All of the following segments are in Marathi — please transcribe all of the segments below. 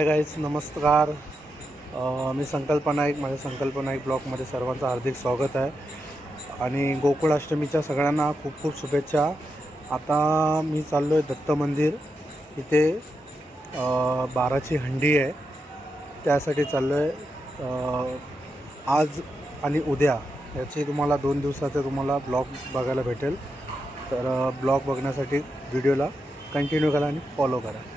हाय गाईज, नमस्कार. मी संकल्प नाईक. माझ्या संकल्प नाईक ब्लॉगमध्ये सर्वांचं हार्दिक स्वागत आहे. आणि गोकुळाष्टमीच्या सगळ्यांना खूप खूप शुभेच्छा. आता मी चाललो आहे दत्त मंदिर. इथे 12ची हंडी आहे, त्यासाठी चाललो आहे. आज आणि उद्या याची तुम्हाला 2 दिवसाचे तुम्हाला ब्लॉग बघायला भेटेल. तर ब्लॉग बघण्यासाठी व्हिडिओला कंटिन्यू करा आणि फॉलो करा.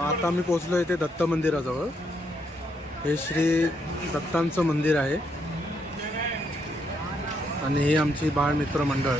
आता मी पोचलो इथे दत्त मंदिराजवळ. हे श्री दत्तांचं मंदिर आहे आणि ही आमची बाळमित्र मंडळ.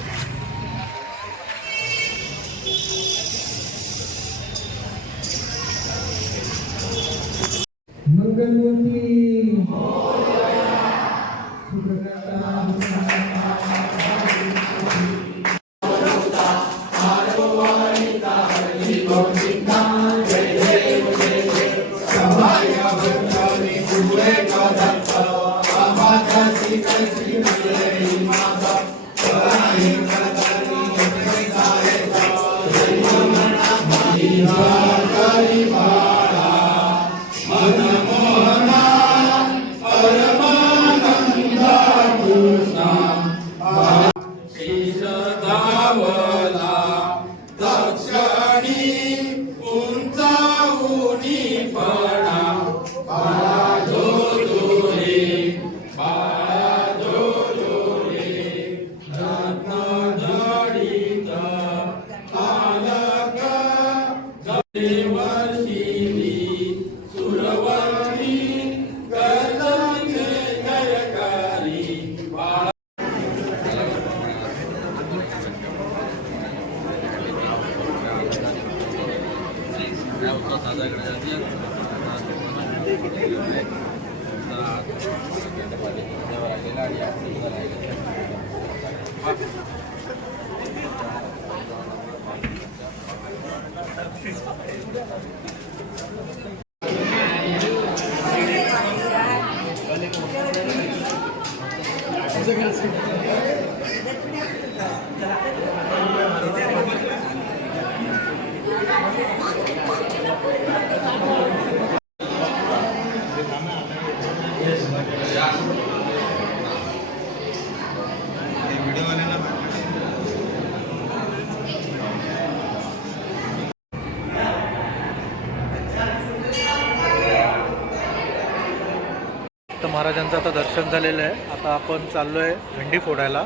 महाराजांचं आता दर्शन झालेलं आहे. आता आपण चाललो आहे हंडी फोडायला,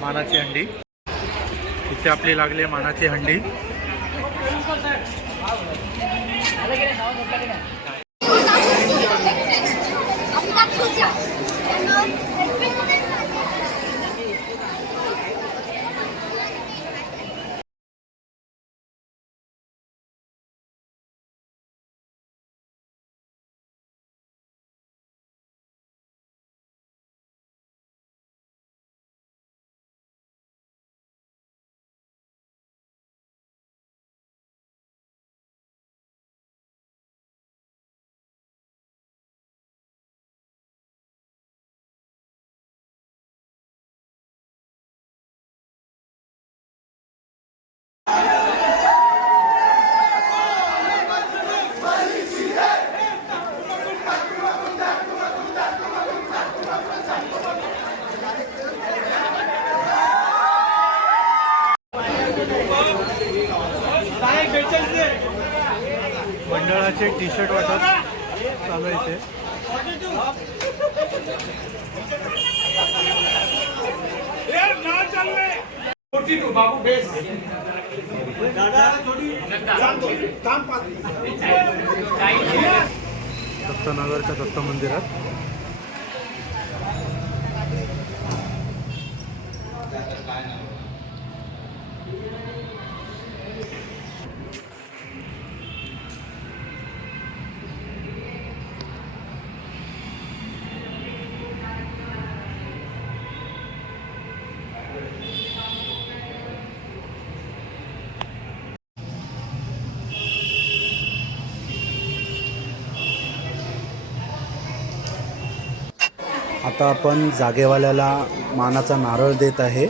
मानाची हंडी. इथे आपली लागली आहे मानाची हंडी. मंडळाचे टी शर्ट वाटप चालू आहे इथे. दत्तनगरच्या दत्त मंदिरात आता आपण जागेवाल्याला मानाचा नारळ देत आहे.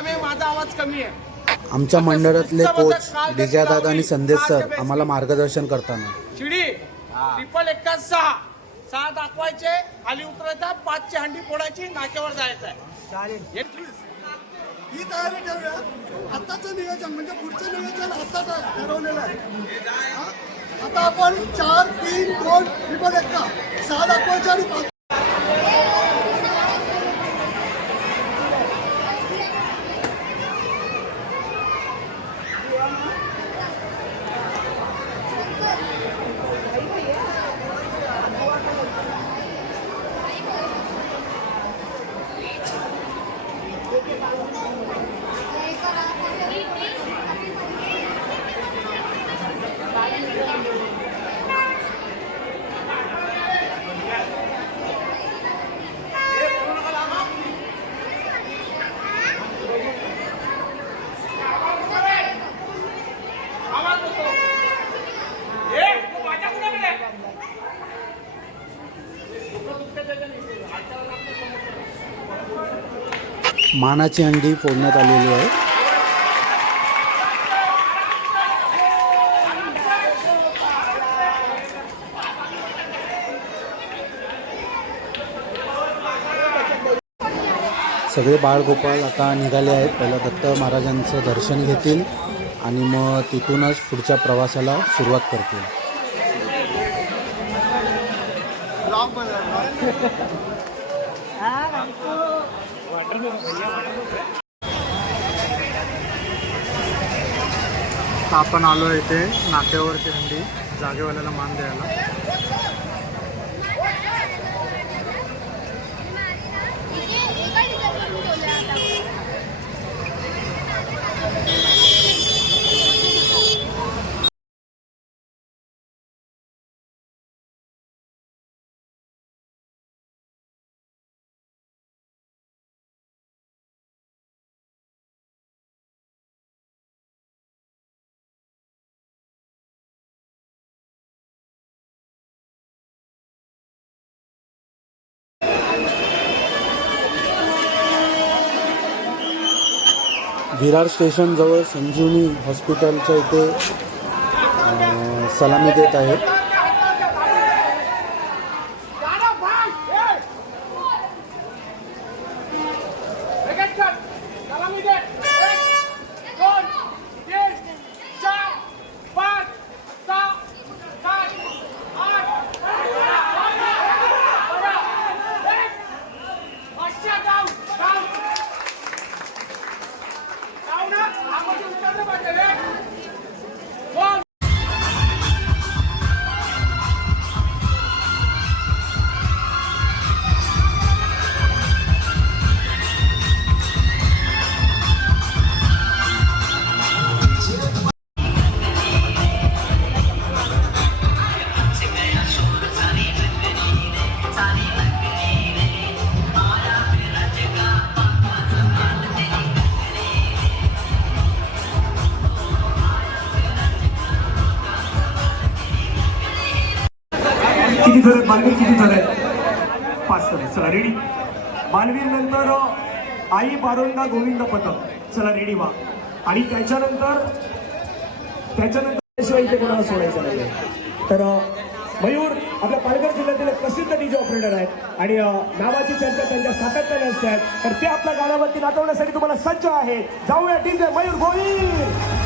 कमी आहे, माझा आवाज कमी आहे. आमच्या मंडळातले कोच डिजा दादा आणि संदेश सर आम्हाला मार्गदर्शन करताना. शिडी 111 6 दाखवायचे, खाली उतरायचा, 5ची हंडी फोडायची, नाक्यावर जायचं आहे. चालेल. ही तयारी ठेवूया. आताचं नियोजन म्हणजे पुढचं नियोजन आता ठरवलेलं आहे. आता आपण 4 3 2 1 6 दाखवायचे आणि 5. मानाची हंडी फोडण्यात आलेली आहे. सगळे बाळगोपाळ आता निघाले आहेत. पहिला दत्त महाराजांचं दर्शन घेतील आणि मग तिथूनच पुढच्या प्रवासाला सुरुवात करतील. आपण आलो इथे नाक्यावरची हंडी जागेवाल्याला मान द्यायला. विरार स्टेशनजवळ संजीवनी हॉस्पिटलच्या इथे सलामी देत आहेत. किती झाले बालवीर? किती झाले? 5 झाले. चला रेडी. बालवीर नंतर आई बारोंडा गोविंद पथक. चला रेडी व्हा. आणि त्याच्यानंतर शिवाय इथे कोणाला सोडायचं नाही. तर मयूर आपल्या पालघर जिल्ह्यातील प्रसिद्ध डीजे ऑपरेटर आहेत आणि नावाची चर्चा त्यांच्या सातत्याने असते आहे. तर ते आपल्या गाण्यावरती नाचवण्यासाठी तुम्हाला सज्ज आहे. जाऊया डीजे मयूर गोविंद.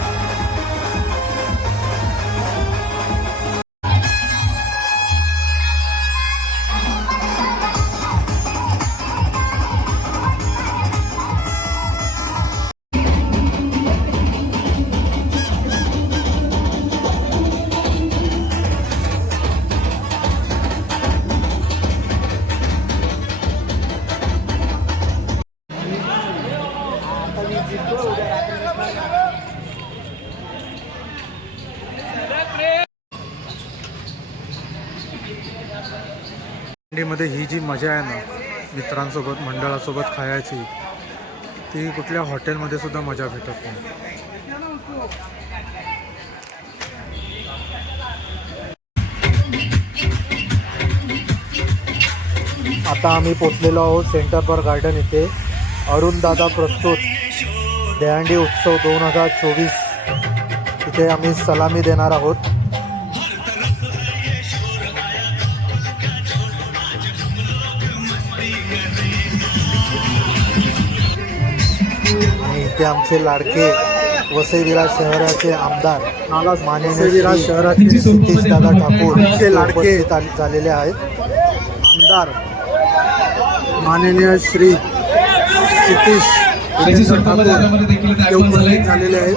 मध्ये ही जी मजा आहे ना मित्रांसोबत मंडळासोबत खायची ती कुठल्या हॉटेलमध्ये सुद्धा मजा भेटत नाही. आता आम्ही पोचलेलो आहोत सेंटर पार्क गार्डन इथे. अरुण दादा प्रस्तुत दहीहंडी उत्सव 2024 इथे आम्ही सलामी देणार आहोत. आणि इथे आमचे लाडके वसई विरार शहराचे आमदार माननीय शहराचे सतीश दादा ठाकूर हे लाडके झालेले आहेत. आमदार माननीय श्री सतीश ठाकूर हे उपस्थित झालेले आहेत.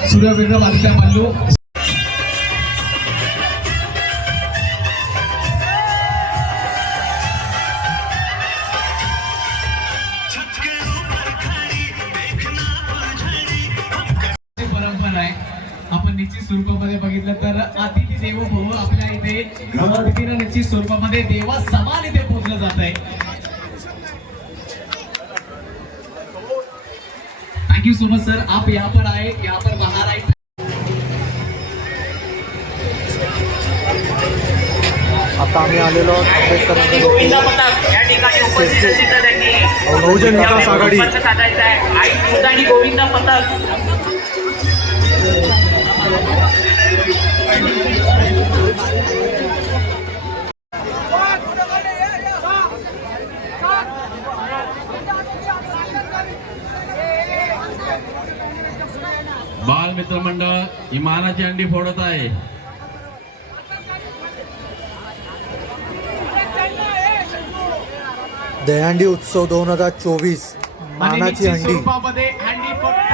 परंपरा आहे. आपण निश्चित स्वरूपामध्ये बघितलं तर अतिथी देवो भव आपल्या इथे अतिथीनं निश्चित स्वरूपामध्ये देवा समान इथे पोहोचलं जात आहे. Thank you so much sir, आप यहाँ पर आए, यहाँ पर बाहर आए. आता आम्ही आलेलो आंबेडकर गोविंद पथक या ठिकाणी उपस्थित असेल तर त्यांनी बहुजन विकास आघाडी संपर्क साधायचा आहे. आई दूध आणि गोविंद पथक बाल मित्र मंडळ ही मानाची अंडी फोडत आहे. दहीहंडी उत्सव 2024 मानाची हंडी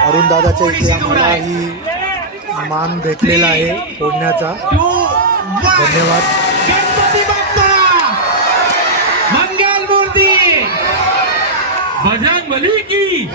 अरुण दादाच्या इथे आम्हाला ही मान भेटलेला आहे फोडण्याचा. धन्यवाद. गणपती बाप्पा मंगल मूर्ती बजरंग बली की